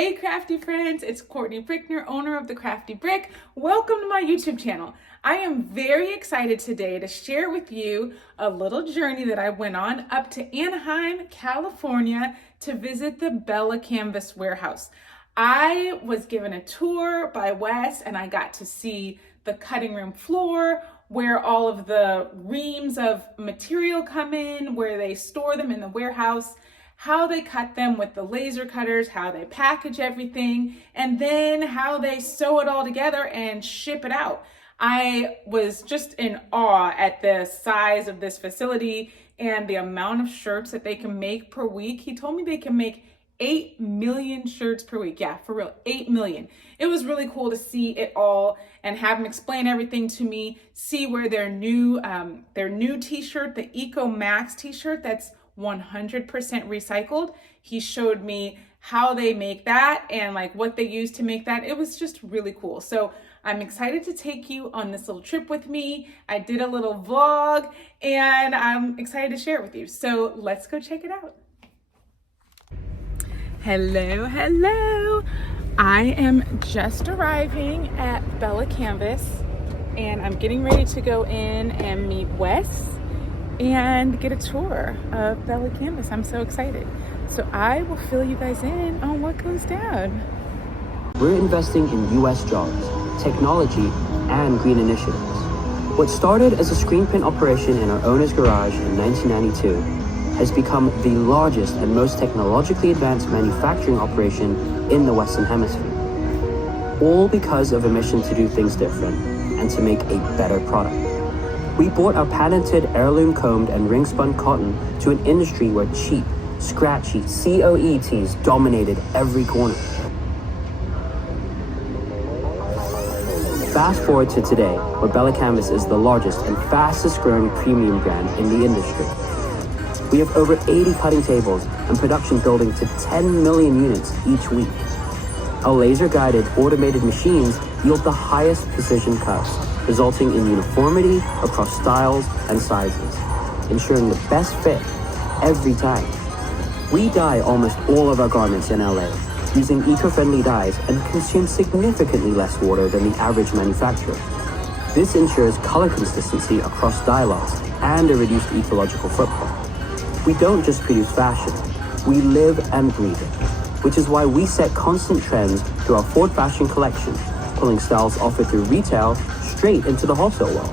Hey Crafty friends, it's Courtney Brickner, owner of the Crafty Brick. Welcome to my YouTube channel. I am very excited today to share with you a little journey that I went on up to Anaheim, California to visit the Bella Canvas Warehouse. I was given a tour by Wes and I got to see the cutting room floor where all of the reams of material come in, where they store them in the warehouse, how they cut them with the laser cutters, how they package everything, and then how they sew it all together and ship it out. I was just in awe at the size of this facility and the amount of shirts that they can make per week. He told me they can make 8 million shirts per week. Yeah, for real, 8 million. It was really cool to see it all and have him explain everything to me, see where their new t-shirt, the Eco Max t-shirt that's 100% recycled. He showed me how they make that and like what they use to make that. It was just really cool. So I'm excited to take you on this little trip with me. I did a little vlog and I'm excited to share it with you. So let's go check it out. Hello. I am just arriving at Bella Canvas and I'm getting ready to go in and meet Wes and get a tour of Bella Canvas. I'm so excited. So I will fill you guys in on what goes down. We're investing in US jobs, technology, and green initiatives. What started as a screen print operation in our owner's garage in 1992 has become the largest and most technologically advanced manufacturing operation in the Western Hemisphere. All because of a mission to do things different and to make a better product. We brought our patented heirloom combed and ring spun cotton to an industry where cheap, scratchy COETs dominated every corner. Fast forward to today, where Bella Canvas is the largest and fastest growing premium brand in the industry. We have over 80 cutting tables and production building to 10 million units each week. Our laser-guided automated machines yield the highest precision cuts, resulting in uniformity across styles and sizes, ensuring the best fit every time. We dye almost all of our garments in LA, using eco-friendly dyes and consume significantly less water than the average manufacturer. This ensures color consistency across dye lots and a reduced ecological footprint. We don't just produce fashion, we live and breathe it, which is why we set constant trends through our Ford Fashion collection, pulling styles offered through retail straight into the wholesale world.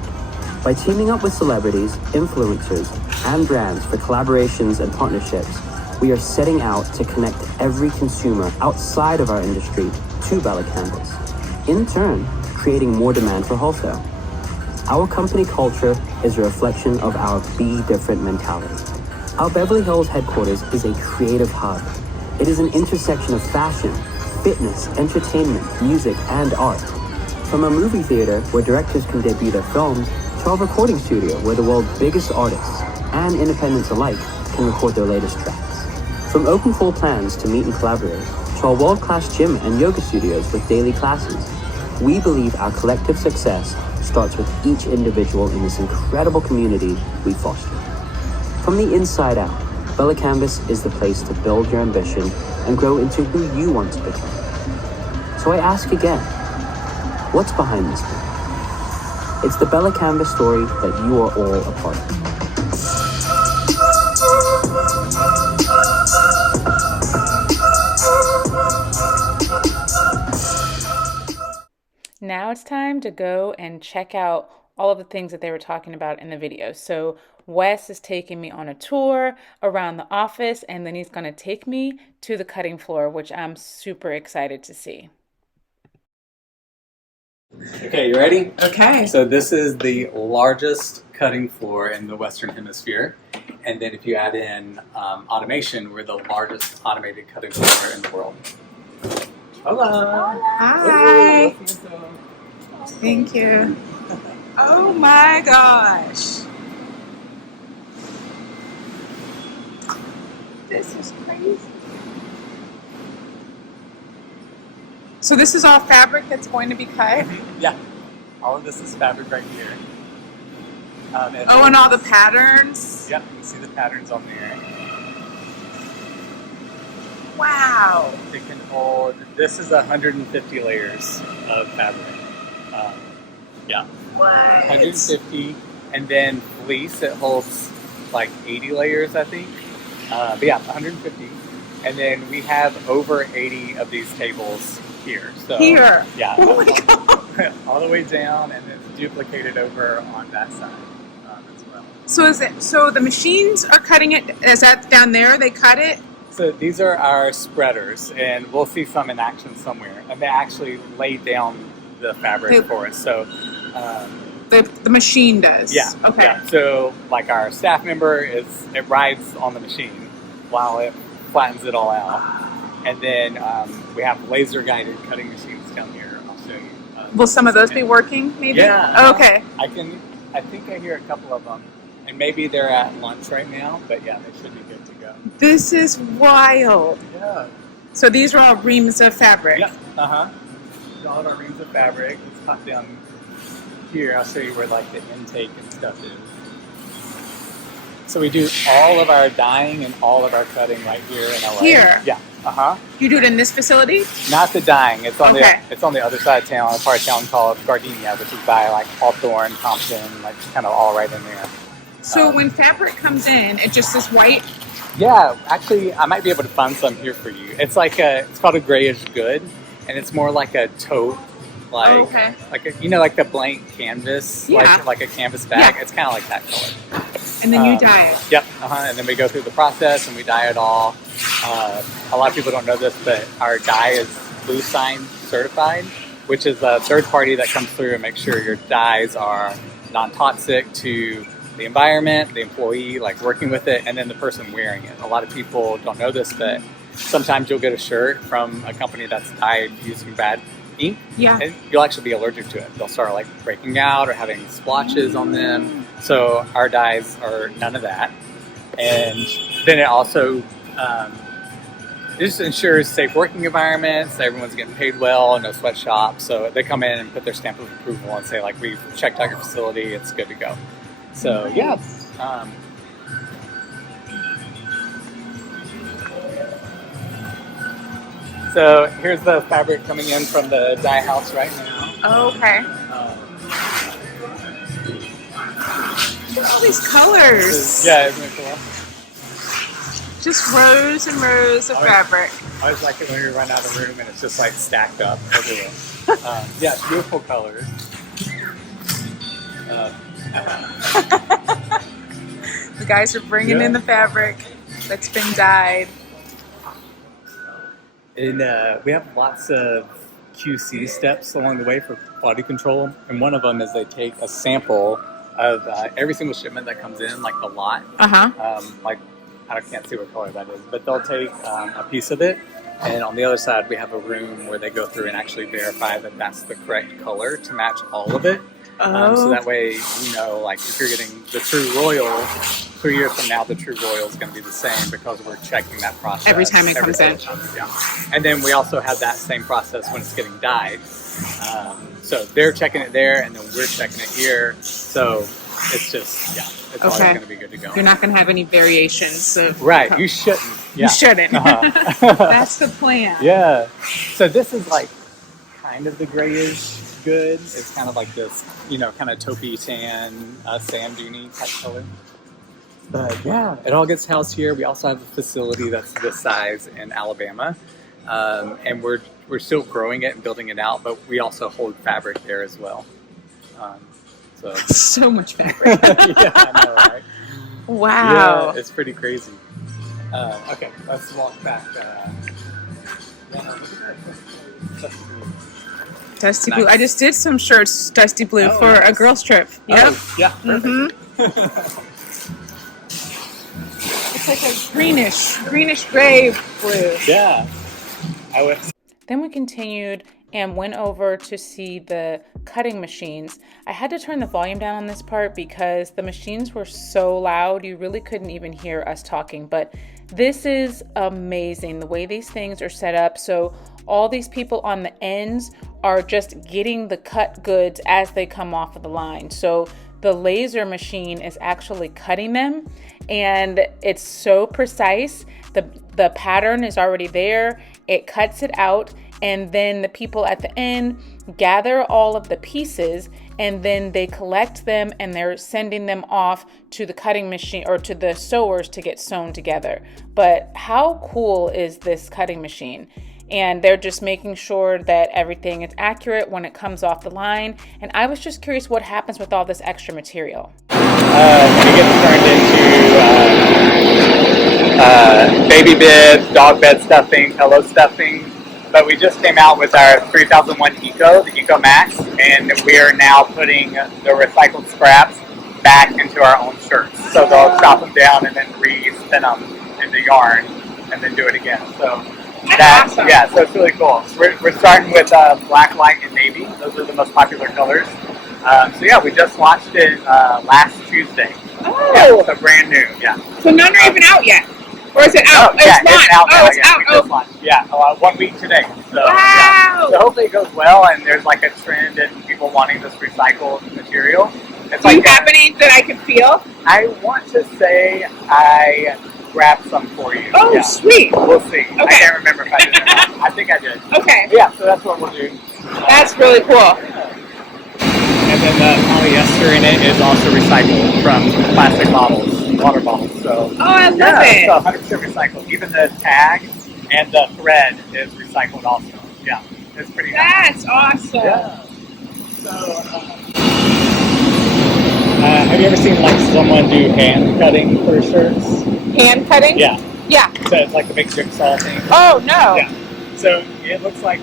By teaming up with celebrities, influencers, and brands for collaborations and partnerships, we are setting out to connect every consumer outside of our industry to Bella Canvas, in turn, creating more demand for wholesale. Our company culture is a reflection of our Be Different mentality. Our Beverly Hills headquarters is a creative hub. It is an intersection of fashion, fitness, entertainment, music, and art. From a movie theater where directors can debut their films, to our recording studio where the world's biggest artists and independents alike can record their latest tracks. From open floor plans to meet and collaborate, to our world-class gym and yoga studios with daily classes, we believe our collective success starts with each individual in this incredible community we foster. From the inside out, Bella Canvas is the place to build your ambition and grow into who you want to become. So I ask again, what's behind this brand? It's the Bella Canvas story that you are all a part of. Now it's time to go and check out all of the things that they were talking about in the video. So Wes is taking me on a tour around the office and then he's going to take me to the cutting floor, which I'm super excited to see. Okay, you ready? Okay. So this is the largest cutting floor in the Western Hemisphere. And then if you add in automation, we're the largest automated cutting floor in the world. Hola. Hi. Thank you. Oh my gosh. This is crazy. So this is all fabric that's going to be cut? Yeah. All of this is fabric right here. And all the patterns? Yep, you can see the patterns on there. Wow. It can hold, this is 150 layers of fabric. Yeah. What? 150, and then fleece, it holds like 80 layers, I think. But yeah, 150. And then we have over 80 of these tables here. So, Here? Yeah. Oh my God. All the way down, and it's duplicated over on that side as well. So the machines are cutting it, is that down there, they cut it? So these are our spreaders, and we'll see some in action somewhere. And they actually lay down the fabric for us. So the machine does? yeah. Okay. Yeah. So like our staff member it rides on the machine while it flattens it all out. And then we have laser guided cutting machines down here. I'll show you. Will some of those be working maybe? Yeah. Oh, okay. I think I hear a couple of them. And maybe they're at lunch right now, but yeah, they should be good to go. This is wild. Yeah. So these are all reams of fabric? Yeah. Uh-huh. All of our reams of fabric. Let's pop down here. I'll show you where like the intake and stuff is. So we do all of our dyeing and all of our cutting right here in LA. Here? Yeah. Uh-huh. You do it in this facility? Not the dyeing. It's on Okay. it's on the other side of town, a part of town called Gardenia, which is by like Hawthorne, Thompson, like kind of all right in there. So when fabric comes in, it just is white? Yeah, actually, I might be able to find some here for you. It's like it's called a grayish good, and it's more like a taupe, like Oh, okay. like like the blank canvas, Yeah. like a canvas bag. Yeah. It's kind of like that color. And then you dye it? Yep. And then we go through the process and we dye it all. A lot of people don't know this, but our dye is Blue Sign certified, which is a third party that comes through and makes sure your dyes are non-toxic to the environment, the employee, like working with it, and then the person wearing it. A lot of people don't know this, but sometimes you'll get a shirt from a company that's dyed using bad ink, Yeah. and you'll actually be allergic to it. They'll start like breaking out or having splotches on them. So our dyes are none of that. And then it also it just ensures safe working environments, everyone's getting paid well, no sweatshops. So they come in and put their stamp of approval and say like, we've checked out your facility, it's good to go. So yeah. So here's the fabric coming in from the dye house right now. Oh, okay. Look at all these colors. Yeah, isn't it cool? Just rows and rows of fabric. I always like it when we run out of room and it's just like stacked up everywhere. Yeah, beautiful colors. The guys are bringing in the fabric that's been dyed. And we have lots of QC steps along the way for quality control. And one of them is they take a sample of every single shipment that comes in, like the lot. Like, I can't see what color that is, but they'll take a piece of it. And on the other side, we have a room where they go through and actually verify that that's the correct color to match all of it. So that way, you know, like if you're getting the true royal, 3 years from now, the true royal is going to be the same because we're checking that process Every time it comes in. Yeah. And then we also have that same process when it's getting dyed. So they're checking it there, and then we're checking it here. So it's just, yeah, it's always going to be good to go. You're not going to have any variations of Right, you shouldn't. Yeah. You shouldn't. That's the plan. Yeah. So this is like kind of the grayish good. It's kind of like this, you know, kind of taupey tan, sand dune type color. But yeah, it all gets housed here. We also have a facility that's this size in Alabama. And we're still growing it and building it out, but we also hold fabric there as well. So much fabric. Yeah, I know, right? Wow. Yeah, it's pretty crazy. Okay, let's walk back. Dusty blue. I just did some shirts dusty blue for a girls trip. Yep. Oh, yeah, perfect. It's like a greenish gray blue. Yeah. Then we continued and went over to see the cutting machines. I had to turn the volume down on this part because the machines were so loud you really couldn't even hear us talking. But this is amazing, the way these things are set up. So all these people on the ends are just getting the cut goods as they come off of the line. So the laser machine is actually cutting them, and it's so precise. The pattern is already there. It cuts it out, and then the people at the end gather all of the pieces, and then they collect them and they're sending them off to the cutting machine or to the sewers to get sewn together. But how cool is this cutting machine? And they're just making sure that everything is accurate when it comes off the line. And I was just curious what happens with all this extra material. It gets turned into baby bibs, dog bed stuffing, pillow stuffing. But we just came out with our 3001 Eco, the Eco Max, and we are now putting the recycled scraps back into our own shirts. So they'll chop them down and then re-spin them into yarn and then do it again. So that's awesome. Yeah, so it's really cool. So we're starting with black, white, and navy. Those are the most popular colors. So yeah, we just launched it last Tuesday. Oh, yeah, so brand new. Yeah. So none are even out yet. Or is it out? Oh, yeah, it's out now. It's out. We just launched. Yeah, 1 week today. So, wow. Yeah. So hopefully it goes well, and there's like a trend in people wanting this recycled material. It's Do you have any that I can feel? I want to say I grabbed some for you. Oh, yeah. sweet. We'll see. Okay. I can't remember if I did or not. I think I did. Okay. Yeah, so that's what we'll do. That's really cool. And then the polyester in it is also recycled from plastic bottles, water bottles. So I love it. So 100% recycled. Even the tag and the thread is recycled also. Yeah, it's pretty nice. That's awesome. Yeah. So, have you ever seen like someone do hand cutting for shirts? Hand cutting? Yeah. Yeah. So it's like a big jigsaw thing. Oh, no. Yeah. So it looks like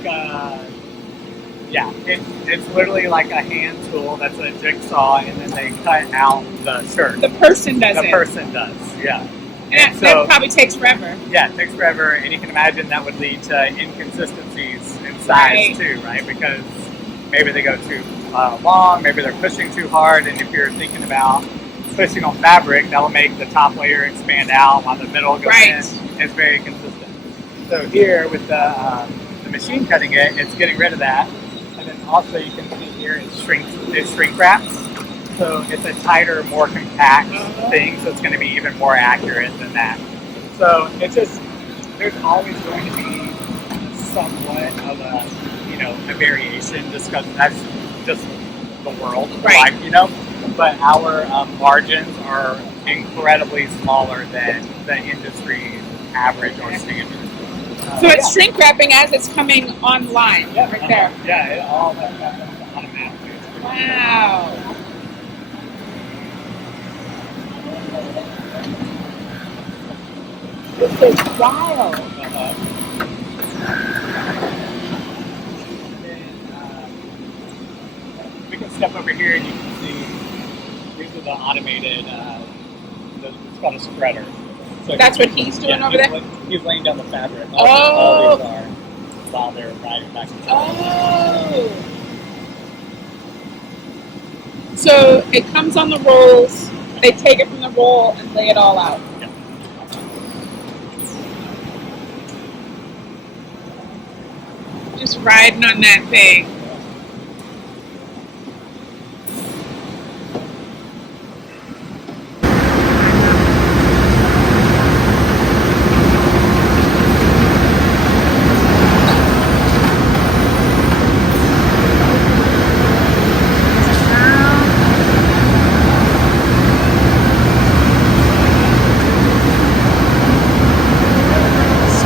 yeah, it's literally like a hand tool that's a jigsaw, and then they cut out the shirt. The person does it. The person does, yeah. And that probably takes forever. Yeah, it takes forever, and you can imagine that would lead to inconsistencies in size too, right? Because maybe they go too long, maybe they're pushing too hard, and if you're thinking about pushing on fabric, that'll make the top layer expand out while the middle goes in. It's very consistent. So here with the machine cutting it, it's getting rid of that. And then also you can see here it shrink wraps. So it's a tighter, more compact thing, so it's going to be even more accurate than that. So it's just, there's always going to be somewhat of a variation, just because that's just the world, life, But our margins are incredibly smaller than the industry average or standard. So it's shrink wrapping as it's coming online, right there. Yeah, it all happens automatically. Wow. This is wild. We can step over here and you can see these are the automated, it's called a spreader. So that's what he's doing over there? He's laying down the fabric. Oh. All these are while they're riding back and forth. Oh. So it comes on the rolls, they take it from the roll and lay it all out. Yeah. Just riding on that thing.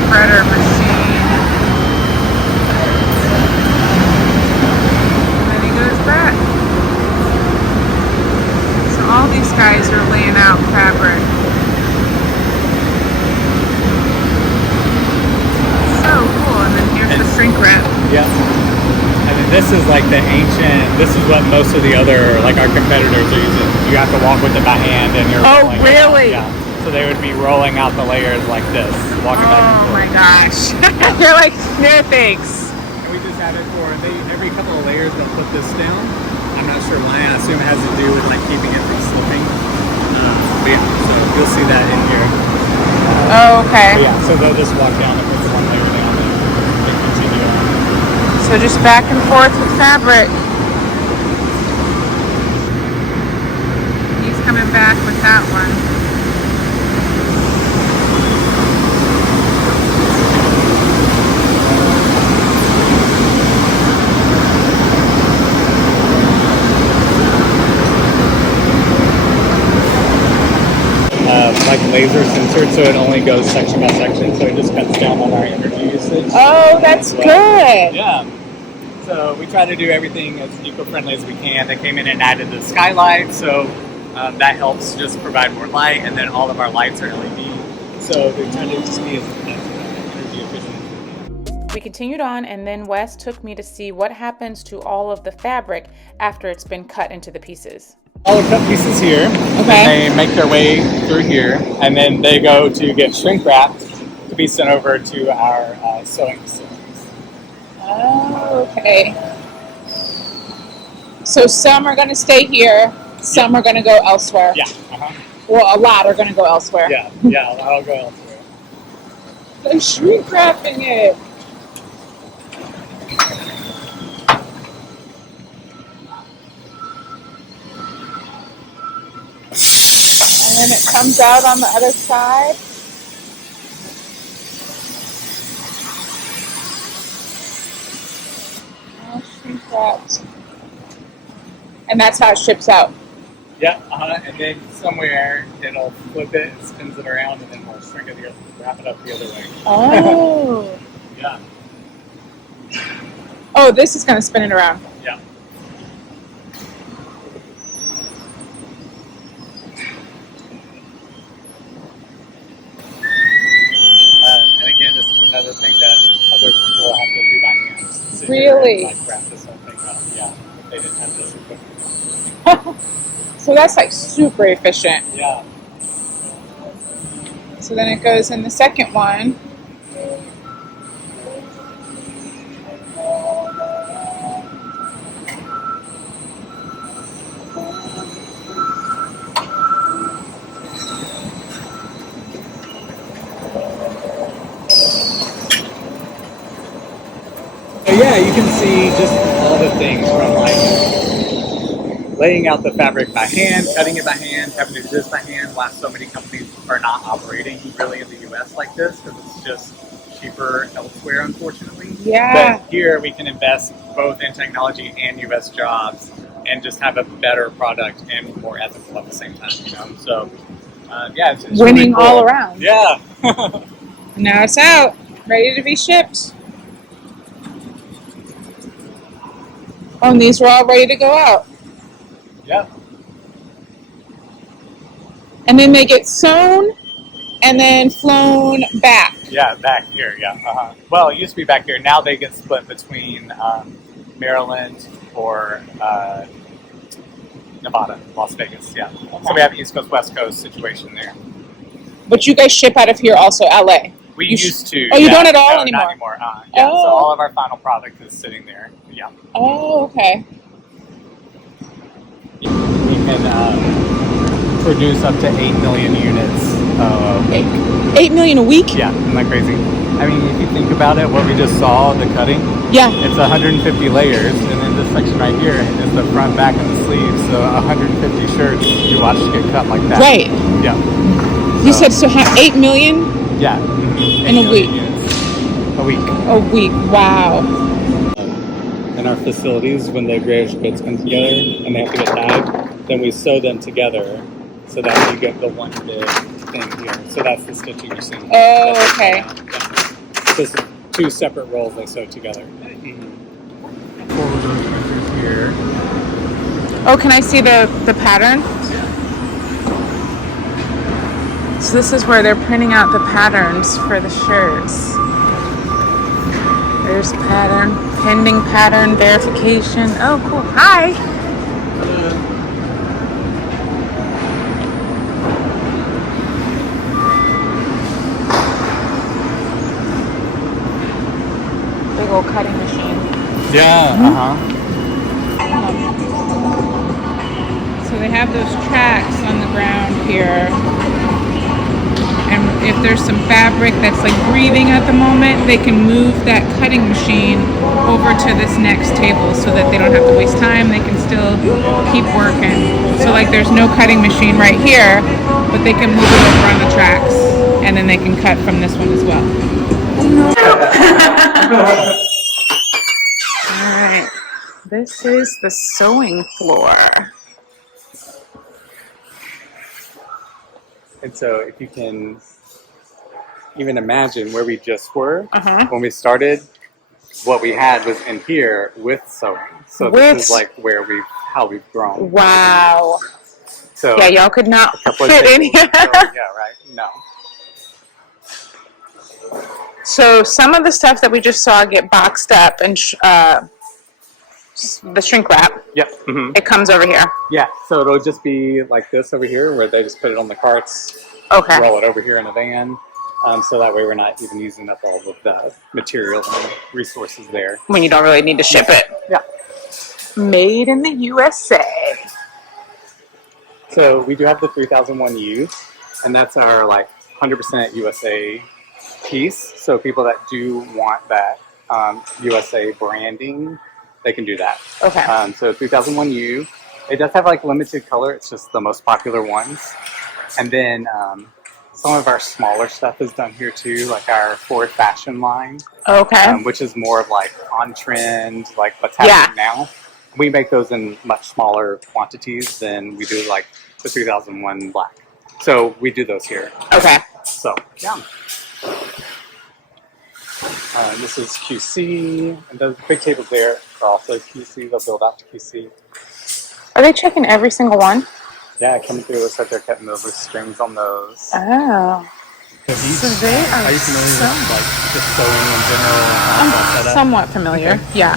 Spreader machine. And then he goes back. So all these guys are laying out fabric. So cool. And then here's the shrink wrap. Yeah. And then this is like the ancient, this is what most of the other, like our competitors are using. You have to walk with it by hand and you're Oh, really? Yeah. So they would be rolling out the layers like this, walking back and forth. Oh my gosh. They're like, no thanks. And we just have it for, every couple of layers they'll put this down. I'm not sure why, I assume it has to do with like keeping it from slipping. So you'll see that in here. Oh, okay. Yeah, so they'll just walk down and put the one layer down and continue on. So just back and forth with fabric. that one. Like laser censored, so it only goes section by section, so it just cuts down on our energy usage. Oh, that's good. Yeah. So we try to do everything as eco-friendly as we can. They came in and added the skylight, so that helps just provide more light, and then all of our lights are LED. So we try to just be as energy efficient as we can. We continued on, and then Wes took me to see what happens to all of the fabric after it's been cut into the pieces. All the cut pieces here, okay. And they make their way through here, and then they go to get shrink wrapped to be sent over to our sewing facilities. Oh, okay. So some are going to stay here, some are going to go elsewhere. Yeah. Well, a lot are going to go elsewhere. Yeah, a lot will go elsewhere. They're shrink wrapping it. And then it comes out on the other side. All shrink wrapped. And that's how it ships out. Yeah, and then somewhere it'll flip it, it spins it around, and then we'll shrink it, wrap it up the other way. Oh. Yeah. Oh, this is going to spin it around. Yeah. And again, this is another thing that other people have to do by hand. Sit Really? here and, like, wrap this whole thing up. Yeah, if they didn't have this equipment. So that's like super efficient. Yeah. So then it goes in the second one. So yeah, you can see just all the things from like laying out the fabric by hand, cutting it by hand, having to do this by hand, why so many companies are not operating really in the US like this, because it's just cheaper elsewhere, unfortunately. Yeah. But here we can invest both in technology and US jobs and just have a better product and more ethical at the same time, you know? So yeah, it's Winning really cool. all around. Yeah. Now it's out, ready to be shipped. Oh, and these are all ready to go out. Yeah. And then they get sewn and then flown back. Yeah, back here, yeah. Well, it used to be back here. Now they get split between Maryland or Nevada, Las Vegas, yeah. Okay. So we have East Coast, West Coast situation there. But you guys ship out of here also, LA? We used to. Oh, you don't at all no, anymore? Not anymore. Yeah, oh. So all of our final product is sitting there. Yeah. Oh, okay. You can produce up to 8 million units a week. 8 million a week? Yeah, isn't that crazy? I mean, if you think about it, what we just saw, the cutting, yeah, it's 150 layers, and then this section right here is the front, back, and the sleeves. So 150 shirts you watch get cut like that. Right. Yeah. You said 8 million? Yeah. In a week. A week. A week. Wow. In our facilities, when the grayish bits come together and they have to get dyed, then we sew them together so that you get the one big thing here. So that's the stitching you're seeing. Oh, okay. Just two separate rolls they sew together. Here. Oh, can I see the pattern? So this is where they're printing out the patterns for the shirts. There's pattern, pending pattern verification. Oh, cool. Hi. Big old cutting machine. Yeah, So they have those tracks on the ground here. And if there's some fabric that's like breathing at the moment, they can move that cutting machine over to this next table so that they don't have to waste time. They can still keep working. So like there's no cutting machine right here, but they can move it over on the tracks and then they can cut from this one as well. All right, this is the sewing floor. And so if you can even imagine where we just were when we started, what we had was in here with sewing. So this is like how we've grown. Wow. So yeah, y'all could not fit in here. Yeah, right. No. So some of the stuff that we just saw get boxed up and the shrink wrap. Yep. It comes over here. Yeah. So it'll just be like this over here, where they just put it on the carts. Okay. Roll it over here in a van. So that way we're not even using up all of the material and resources there. When you don't really need to ship it. Yeah. Made in the USA. So we do have the 3001U, and that's our like 100% USA piece. So people that do want that USA branding, they can do that. Okay. So 3001U, it does have like limited color. It's just the most popular ones. And then some of our smaller stuff is done here too, like our Forward Fashion line. Okay. Which is more of like on trend, like what's happening now. We make those in much smaller quantities than we do like the 3001 black. So we do those here. Okay. So, yeah. This is QC, and those big tables there are also QC. They'll build out to QC. Are they checking every single one? Yeah, coming through. Looks like they're cutting those with strings on those. Oh. So they are you familiar with like just sewing in general? I'm somewhat familiar. Okay. Yeah.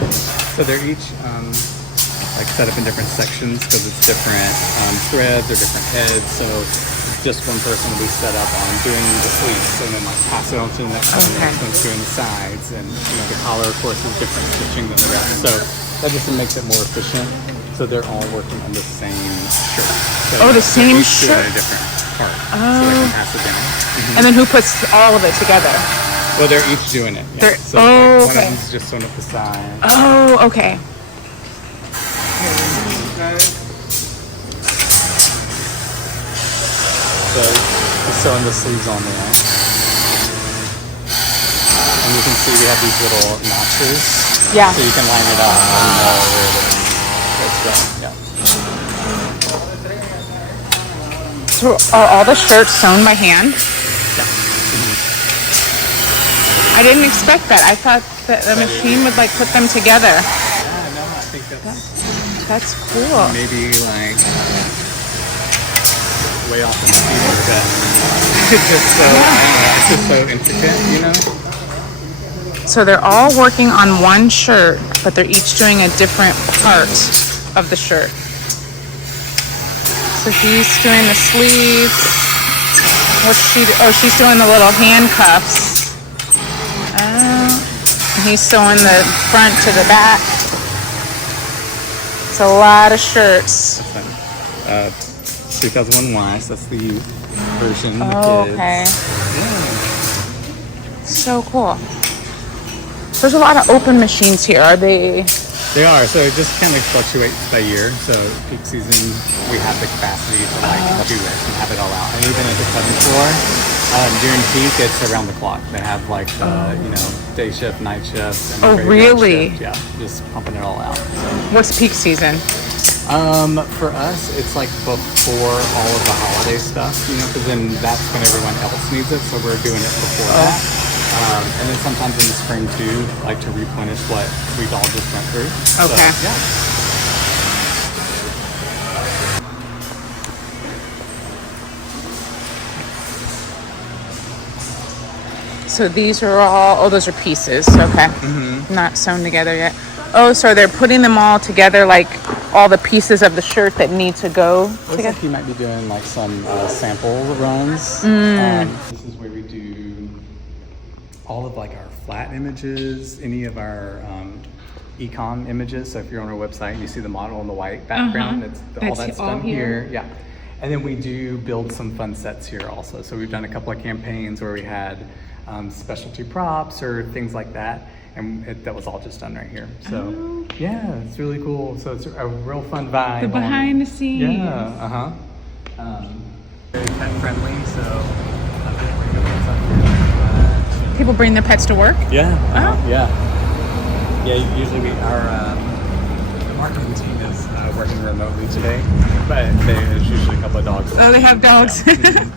So they're each like set up in different sections because it's different threads or different heads. So just one person will be set up on doing the sleeves, and then like pass it on to the next one. The next one's doing the sides, and the collar, of course, is different stitching than the rest. So that just makes it more efficient. So they're all working on the same shirt. So the same shirt. Doing a different part, so they can pass it down. And then who puts all of it together? Well, they're each doing it. Yeah. So one of them's just sewing up the side. Oh, okay. So just sewing the sleeves on there. And you can see we have these little notches. Yeah. So you can line it up and know where it's going. Yeah. So are all the shirts sewn by hand? Yeah. I didn't expect that. I thought that the machine would like put them together. Yeah, no, I think that's cool. Maybe like way off in the field, but it's just so it's just so intricate, So they're all working on one shirt, but they're each doing a different part of the shirt. So he's doing the sleeves. What's she do? Oh, she's doing the little handcuffs. And he's sewing the front to the back. It's a lot of shirts. 2001 so that's the version. Oh, okay. Yeah. So cool. There's a lot of open machines here. Are they? They are. So it just kind of fluctuates by year. So peak season, we have the capacity to do it and have it all out. And even at the cutting floor, during peak, it's around the clock. They have like day shift, night shift, and really? Shift. Yeah, just pumping it all out. So. What's peak season? For us, it's like before all of the holiday stuff, because then that's when everyone else needs it. So we're doing it before that. And then sometimes in the spring too, like to replenish what we've all just went through. Okay. So, yeah. So these are all, those are pieces. Okay. Not sewn together yet. Oh, so they're putting them all together, like all the pieces of the shirt that need to go together? Looks like you might be doing like some sample runs. This is where we do all of like our flat images, any of our econ images. So if you're on our website and you see the model in the white background, all that's done here. Yeah. And then we do build some fun sets here also. So we've done a couple of campaigns where we had specialty props or things like that. And that was all just done right here. So Yeah, it's really cool. So it's a real fun vibe. The behind the scenes. Yeah, very pet friendly, so I'm really bring the pets up here. People bring their pets to work? Yeah, Oh. yeah. Usually the marketing team is working remotely today, but there's usually a couple of dogs. Oh, they have dogs. Yeah.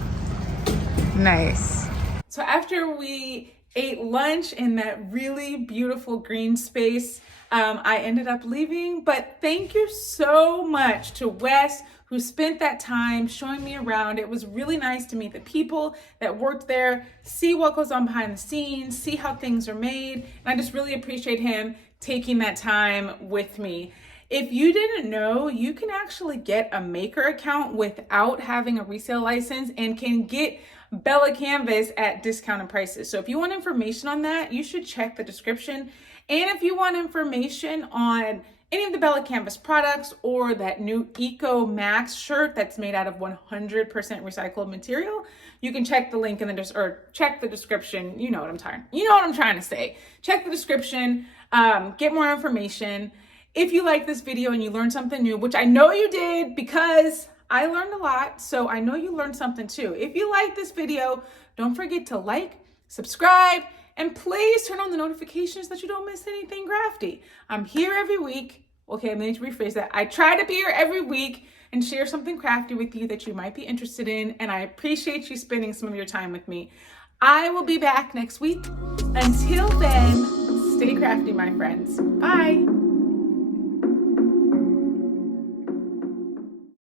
Nice. So after we ate lunch in that really beautiful green space, I ended up leaving, but thank you so much to Wes, who spent that time showing me around. It was really nice to meet the people that worked there, see what goes on behind the scenes, see how things are made. And I just really appreciate him taking that time with me. If you didn't know, you can actually get a maker account without having a resale license and can get Bella Canvas at discounted prices. So if you want information on that, you should check the description. And if you want information on any of the Bella Canvas products or that new Eco Max shirt that's made out of 100% recycled material, you can check the link in the check the description. You know what I'm trying to say. Check the description, get more information. If you like this video and you learned something new, which I know you did because I learned a lot, so I know you learned something too. If you like this video, don't forget to like, subscribe, and please turn on the notifications that you don't miss anything crafty. I'm here every week. Okay, I'm going to rephrase that. I try to be here every week and share something crafty with you that you might be interested in, and I appreciate you spending some of your time with me. I will be back next week. Until then, stay crafty, my friends. Bye.